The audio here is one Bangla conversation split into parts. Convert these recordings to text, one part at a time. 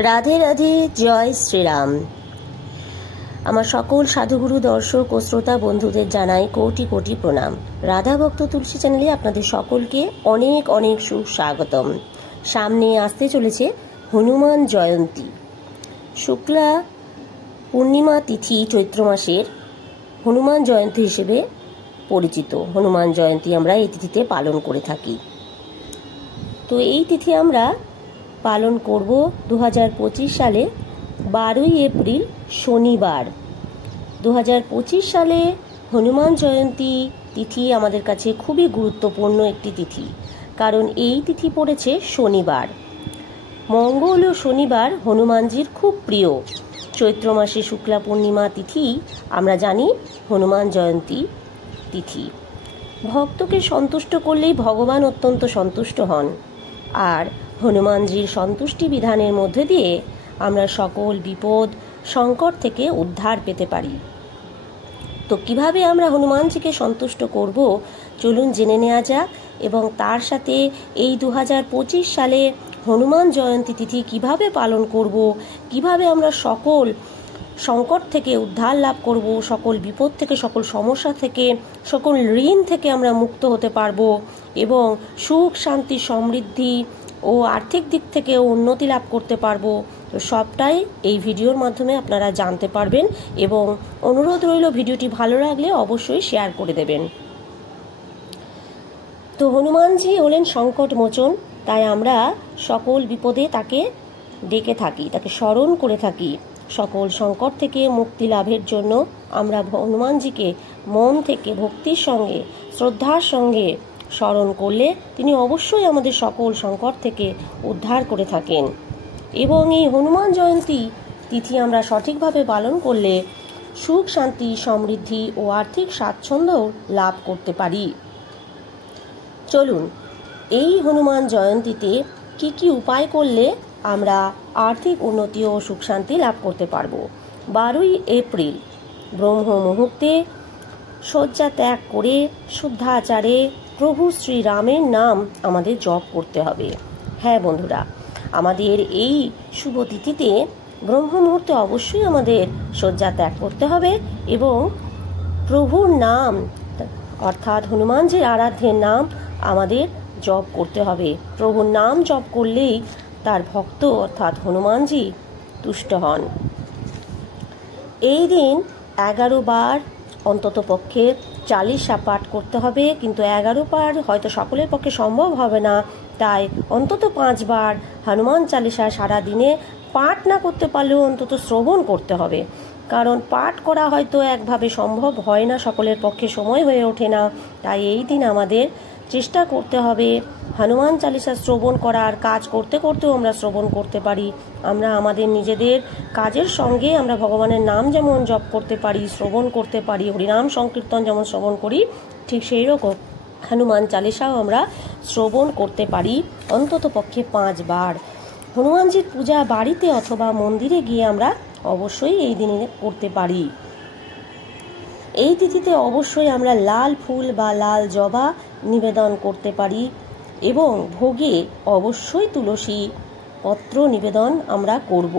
রাধে রাধে, জয় শ্রীরাম। আমার সকল সাধুগুরু, দর্শক ও শ্রোতা বন্ধুদের জানাই কোটি কোটি প্রণাম। রাধা ভক্ত তুলসী চ্যানেলে আপনাদের সকলকে অনেক অনেক সুস্বাগতম। সামনে আসতে চলেছে হনুমান জয়ন্তী। শুক্লা পূর্ণিমা তিথি চৈত্র মাসের হনুমান জয়ন্তী হিসেবে পরিচিত। হনুমান জয়ন্তী আমরা এই তিথিতে পালন করে থাকি। তো এই তিথি আমরা পালন করব 2025 সালে 12ই এপ্রিল শনিবার। 2025 সালে হনুমান জয়ন্তী তিথি আমাদের কাছে খুবই গুরুত্বপূর্ণ একটি তিথি, কারণ এই তিথি পড়েছে শনিবার। মঙ্গল ও শনিবার হনুমানজির খুব প্রিয়। চৈত্র মাসে শুক্লা পূর্ণিমা তিথি আমরা জানি হনুমান জয়ন্তী তিথি। ভক্তকে সন্তুষ্ট করলেই ভগবান অত্যন্ত সন্তুষ্ট হন, আর হনুমানজির সন্তুষ্টি বিধানের মধ্যে দিয়ে আমরা সকল বিপদ সংকট থেকে উদ্ধার পেতে পারি। তো কিভাবে আমরা হনুমানজিকে সন্তুষ্ট করব, চলুন জেনে নেওয়া যাক। এবং তার সাথে এই 2025 সালে হনুমান জয়ন্তী তিথি কিভাবে পালন করব, কিভাবে আমরা সকল সংকট থেকে উদ্ধার লাভ করব, সকল বিপদ থেকে, সকল সমস্যা থেকে, সকল ঋণ থেকে আমরা মুক্ত হতে পারবো এবং সুখ শান্তি সমৃদ্ধি ও আর্থিক দিক থেকে উন্নতি লাভ করতে পারবো। তো সবটাই এই ভিডিওর মাধ্যমে আপনারা জানতে পারবেন এবং অনুরোধ রইল ভিডিওটি ভালো লাগলে অবশ্যই শেয়ার করে দেবেন। তো হনুমানজি হলেন সংকট মোচন, তাই আমরা সকল বিপদে তাকে ডেকে থাকি, তাকে স্মরণ করে থাকি। সকল সংকট থেকে মুক্তি লাভের জন্য আমরা হনুমানজিকে মন থেকে ভক্তির সঙ্গে, শ্রদ্ধার সঙ্গে স্মরণ করলে তিনি অবশ্যই আমাদের সকল সংকট থেকে উদ্ধার করে থাকেন। এবং এই হনুমান জয়ন্তী তিথি আমরা সঠিকভাবে পালন করলে সুখ শান্তি সমৃদ্ধি ও আর্থিক স্বাচ্ছন্দ্য লাভ করতে পারি। চলুন এই হনুমান জয়ন্তীতে কি কি উপায় করলে আমরা আর্থিক উন্নতি ও সুখ শান্তি লাভ করতে পারবো। 12ই এপ্রিল ব্রহ্ম মুহূর্তে শয্যা ত্যাগ করে শুদ্ধাচারে প্রভু শ্রীরামের নাম আমাদের জপ করতে হবে। হ্যাঁ বন্ধুরা, আমাদের এই শুভ তিথিতে ব্রহ্ম মুহূর্তে অবশ্যই আমাদের শয্যা ত্যাগ করতে হবে এবং প্রভুর নাম অর্থাৎ হনুমানজির আরাধ্যের নাম আমাদের জপ করতে হবে। প্রভুর নাম জপ করলেই তার ভক্ত অর্থাৎ হনুমানজি তুষ্ট হন। এই দিন 11 বার অন্তত পক্ষে 40 পাঠ করতে হবে, কিন্তু 11 বার হয়তো সকলের পক্ষে সম্ভব হবে না, তাই অন্তত 5 বার হনুমান চালিসা সারা দিনে পাঠ না করতে পারলেও অন্তত শ্রবণ করতে হবে। কারণ পাঠ করা হয়তো একভাবে সম্ভব হয় না, সকলের পক্ষে সময় হয়ে ওঠে না, তাই এই দিন আমাদের চেষ্টা করতে হবে হনুমান চালিসা শ্রবণ করার। কাজ করতে করতেও আমরা শ্রবণ করতে পারি। আমরা আমাদের নিজেদের কাজের সঙ্গে আমরা ভগবানের নাম যেমন জপ করতে পারি, শ্রবণ করতে পারি, হরিনাম সংকীর্তন যেমন শ্রবণ করি, ঠিক সেই রকম হনুমান চালিসাও আমরা শ্রবণ করতে পারি অন্তত পক্ষে 5 বার। হনুমানজির পূজা বাড়িতে অথবা মন্দিরে গিয়ে আমরা অবশ্যই এই দিনে করতে পারি। এই তিথিতে অবশ্যই আমরা লাল ফুল বা লাল জবা নিবেদন করতে পারি এবং ভোগে অবশ্যই তুলসী পত্র নিবেদন আমরা করব।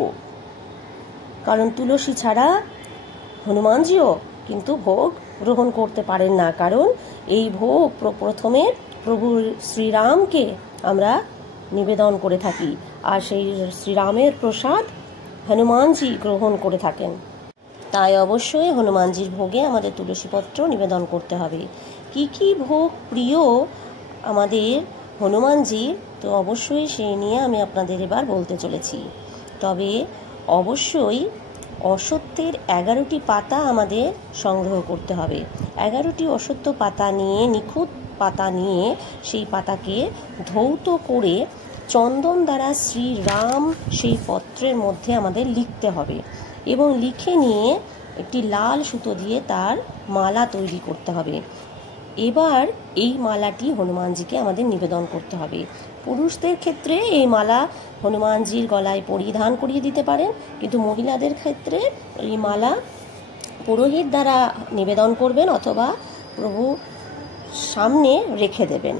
কারণ তুলসী ছাড়া হনুমানজিও কিন্তু ভোগ গ্রহণ করতে পারেন না, কারণ এই ভোগ প্রথমে প্রভু শ্রীরামকে আমরা নিবেদন করে থাকি, আর সেই শ্রীরামের প্রসাদ হনুমানজি গ্রহণ করে থাকেন। তাই অবশ্যই হনুমানজির ভোগে আমাদের তুলসী পত্র নিবেদন করতে হবে। কি কি ভোগ প্রিয় আমাদের হনুমানজি, তো অবশ্যই সেই নিয়ে আমি আপনাদের এবার বলতে চলেছি। তবে অবশ্যই অশ্বত্থের 11টি পাতা আমাদের সংগ্রহ করতে হবে। 11টি অশ্বত্থ পাতা নিয়ে, নিখুঁত পাতা নিয়ে, সেই পাতাকে ধৌত করে চন্দন দ্বারা শ্রীরাম সেই পত্রের মধ্যে আমাদের লিখতে হবে এবং লিখে নিয়ে একটি লাল সুতো দিয়ে তার মালা তৈরি করতে হবে। এবার এই মালাটি হনুমানজিকে আমাদের নিবেদন করতে হবে। পুরুষদের ক্ষেত্রে এই মালা হনুমানজির গলায় পরিধান করিয়ে দিতে পারেন, কিন্তু মহিলাদের ক্ষেত্রে এই মালা পুরোহিত দ্বারা নিবেদন করবেন অথবা প্রভু সামনে রেখে দেবেন।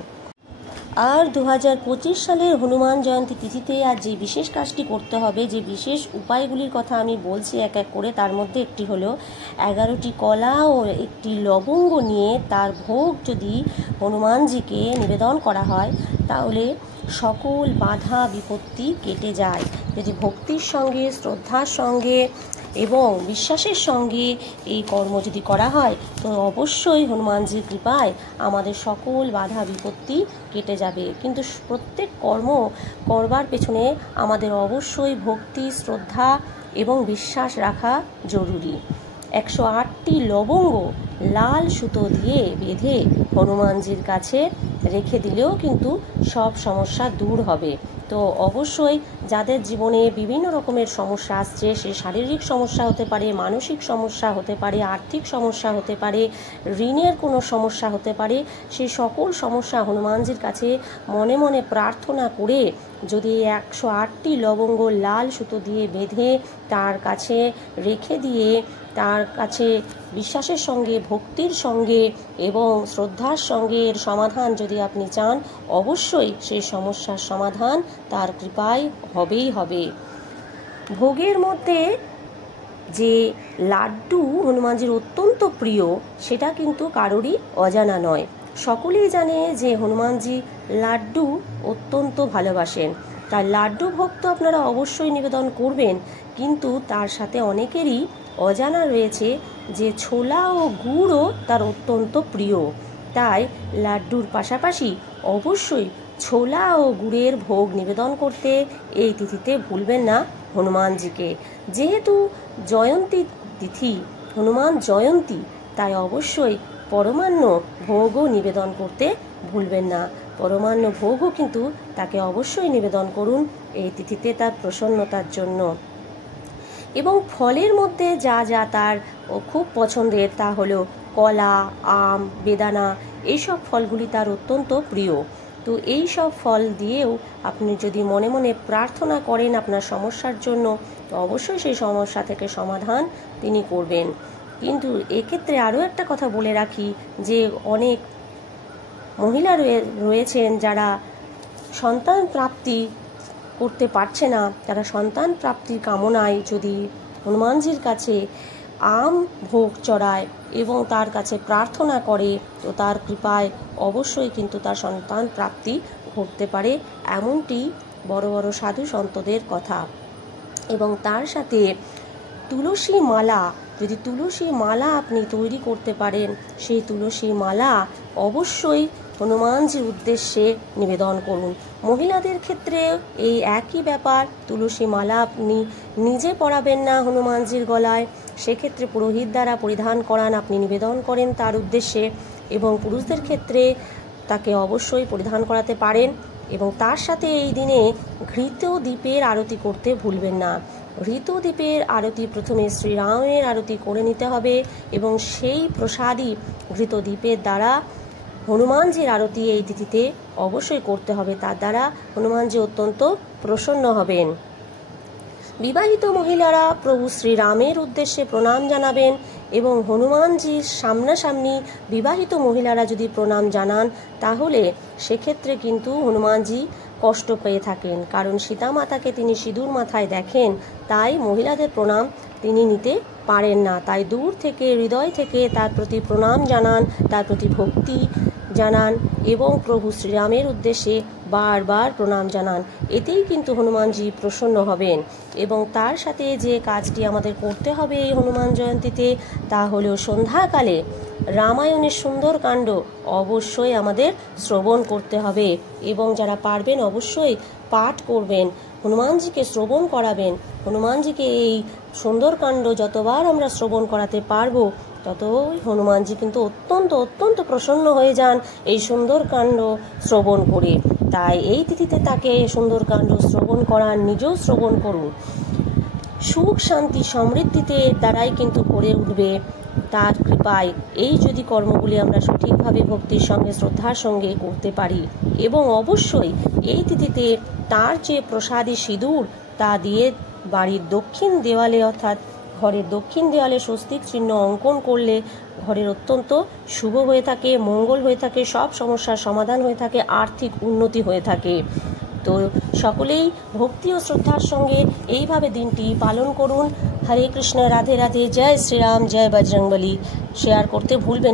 আর 2025 সালের হনুমান জয়ন্তী তিথিতে আর যে বিশেষ কাজটি করতে হবে, যে বিশেষ উপায়গুলির কথা আমি বলছি এক এক করে, তার মধ্যে একটি হলো 11টি কলা ও একটি লবঙ্গ নিয়ে তার ভোগ যদি হনুমানজিকে নিবেদন করা হয় তাহলে সকল বাধা বিপত্তি কেটে যায়। যদি ভক্তির সঙ্গে, শ্রদ্ধার সঙ্গে এবং বিশ্বাসের সঙ্গে এই কর্ম যদি করা হয় তো অবশ্যই হনুমানজির কৃপায় আমাদের সকল বাধা বিপত্তি কেটে যাবে। কিন্তু প্রত্যেক কর্ম করবার পেছনে আমাদের অবশ্যই ভক্তি, শ্রদ্ধা এবং বিশ্বাস রাখা জরুরি। 108টি লবঙ্গ লাল সুতো দিয়ে বেঁধে হনুমানজির কাছে রেখে দিলেও কিন্তু সব সমস্যা দূর হবে। তো অবশ্যই যাদের জীবনে বিভিন্ন রকমের সমস্যা আসছে, সে শারীরিক সমস্যা হতে পারে, মানসিক সমস্যা হতে পারে, আর্থিক সমস্যা হতে পারে, ঋণের কোনো সমস্যা হতে পারে, সেই সকল সমস্যা হনুমানজির কাছে মনে মনে প্রার্থনা করে যদি 108টি লবঙ্গ লাল সুতো দিয়ে বেঁধে তার কাছে রেখে দিয়ে তার কাছে বিশ্বাসের সঙ্গে, ভক্তির সঙ্গে এবং শ্রদ্ধার সঙ্গে এর সমাধান যদি আপনি চান, অবশ্যই সেই সমস্যার সমাধান তার কৃপায় হবেই হবে। ভোগের মধ্যে যে লাড্ডু হনুমানজির অত্যন্ত প্রিয়, সেটা কিন্তু কারোরই অজানা নয়। সকলেই জানে যে হনুমানজি লাড্ডু অত্যন্ত ভালোবাসেন, তার লাড্ডু ভোগ তো আপনারা অবশ্যই নিবেদন করবেন, কিন্তু তার সাথে অনেকেরই অজানা রয়েছে যে ছোলা ও গুড়ও তার অত্যন্ত প্রিয়। তাই লাড্ডুর পাশাপাশি অবশ্যই ছোলা ও গুড়ের ভোগ নিবেদন করতে এই তিথিতে ভুলবেন না হনুমানজিকে। যেহেতু জয়ন্তী তিথি, হনুমান জয়ন্তী, তাই অবশ্যই পরমান্ন ভোগও নিবেদন করতে ভুলবেন না। পরমান্ন ভোগও কিন্তু তাকে অবশ্যই নিবেদন করুন এই তিথিতে তার প্রসন্নতার জন্য। এবং ফলের মধ্যে যা যা তার খুব পছন্দের তা হলো কলা, আম, বেদানা, এইসব ফলগুলি তার অত্যন্ত প্রিয়। তো এই সব ফল দিয়েও আপনি যদি মনে মনে প্রার্থনা করেন আপনার সমস্যার জন্য, তো অবশ্যই সেই সমস্যা থেকে সমাধান তিনি করবেন। কিন্তু এক্ষেত্রে আরও একটা কথা বলে রাখি যে অনেক মহিলা রয়েছেন যারা সন্তান প্রাপ্তি করতে পারছে না, তারা সন্তান প্রাপ্তির কামনায় যদি হনুমানজির কাছে আম ভোগ চড়ায় এবং তার কাছে প্রার্থনা করে, তো তার কৃপায় অবশ্যই কিন্তু তার সন্তান প্রাপ্তি ঘটতে পারে, এমনটি বড় বড় সাধু সন্তদের কথা। এবং তার সাথে তুলসী মালা, যদি তুলসী মালা আপনি তৈরি করতে পারেন, সেই তুলসী মালা অবশ্যই হনুমানজির উদ্দেশ্যে নিবেদন করুন। মহিলাদের ক্ষেত্রে এই একই ব্যাপার, তুলসী মালা আপনি নিজে পরাবেন না হনুমানজির গলায়, সেক্ষেত্রে পুরোহিত দ্বারা পরিধান করান, আপনি নিবেদন করেন তার উদ্দেশ্যে। এবং পুরুষদের ক্ষেত্রে তাকে অবশ্যই পরিধান করাতে পারেন। এবং তার সাথে এই দিনে ঘৃত দ্বীপের আরতি করতে ভুলবেন না। ঘৃত দ্বীপের আরতি প্রথমে শ্রীরামের আরতি করে নিতে হবে এবং সেই প্রসাদী ঘৃত দ্বীপের দ্বারা হনুমানজির আরতি এই তিথিতে অবশ্যই করতে হবে। তার দ্বারা হনুমানজি অত্যন্ত প্রসন্ন হবেন। বিবাহিত মহিলারা প্রভু শ্রীরামের উদ্দেশ্যে প্রণাম জানাবেন এবং হনুমানজির সামনাসামনি বিবাহিত মহিলারা যদি প্রণাম জানান তাহলে সেক্ষেত্রে কিন্তু হনুমানজি কষ্ট পেয়ে থাকেন, কারণ সীতামাতাকে তিনি সিঁদুর মাথায় দেখেন, তাই মহিলাদের প্রণাম তিনি নিতে পারেন না। তাই দূর থেকে, হৃদয় থেকে তার প্রতি প্রণাম জানান, তার প্রতি ভক্তি জানান এবং প্রভু শ্রীরামের উদ্দেশ্যে বারবার প্রণাম জানান। এতেই কিন্তু হনুমানজি প্রসন্ন হবেন। এবং তার সাথে যে কাজটি আমাদের করতে হবে এই হনুমান জয়ন্তীতে, তা হলো সন্ধ্যাকালে রামায়ণের সুন্দরকাণ্ড অবশ্যই আমাদের শ্রবণ করতে হবে এবং যারা পারবেন অবশ্যই পাঠ করবেন, হনুমানজিকে শ্রবণ করাবেন। হনুমানজিকে এই সুন্দরকাণ্ড যতবার আমরা শ্রবণ করাতে পারবো ততই হনুমানজি কিন্তু অত্যন্ত অত্যন্ত প্রসন্ন হয়ে যান এই সুন্দরকাণ্ড শ্রবণ করে। তাই এই তিথিতে তাকে সুন্দরকাণ্ড শ্রবণ করান, নিজেও শ্রবণ করুন। সুখ, শান্তি, সমৃদ্ধিতে দ্বারাই কিন্তু ভরে উঠবে তার কৃপায়। এই যদি কর্মগুলি আমরা সঠিকভাবে ভক্তির সঙ্গে, শ্রদ্ধার সঙ্গে করতে পারি এবং অবশ্যই এই তিথিতে তার যে প্রসাদী সিঁদুর তা দিয়ে বাড়ির দক্ষিণ দেওয়ালে অর্থাৎ ঘরের দক্ষিণ দেওয়ালে স্বস্তিক চিহ্ন অঙ্কন করলে ঘরের অত্যন্ত শুভ হয়ে থাকে, মঙ্গল হয়ে থাকে, সব সমস্যার সমাধান হয়ে থাকে, আর্থিক উন্নতি হয়ে থাকে। তো সকলেই ভক্তি ও শ্রদ্ধার সঙ্গে এইভাবে দিনটি পালন করুন। হরে কৃষ্ণ, রাধে রাধে, জয় শ্রীরাম, জয় বজরংবলী। শেয়ার করতে ভুলবেন না।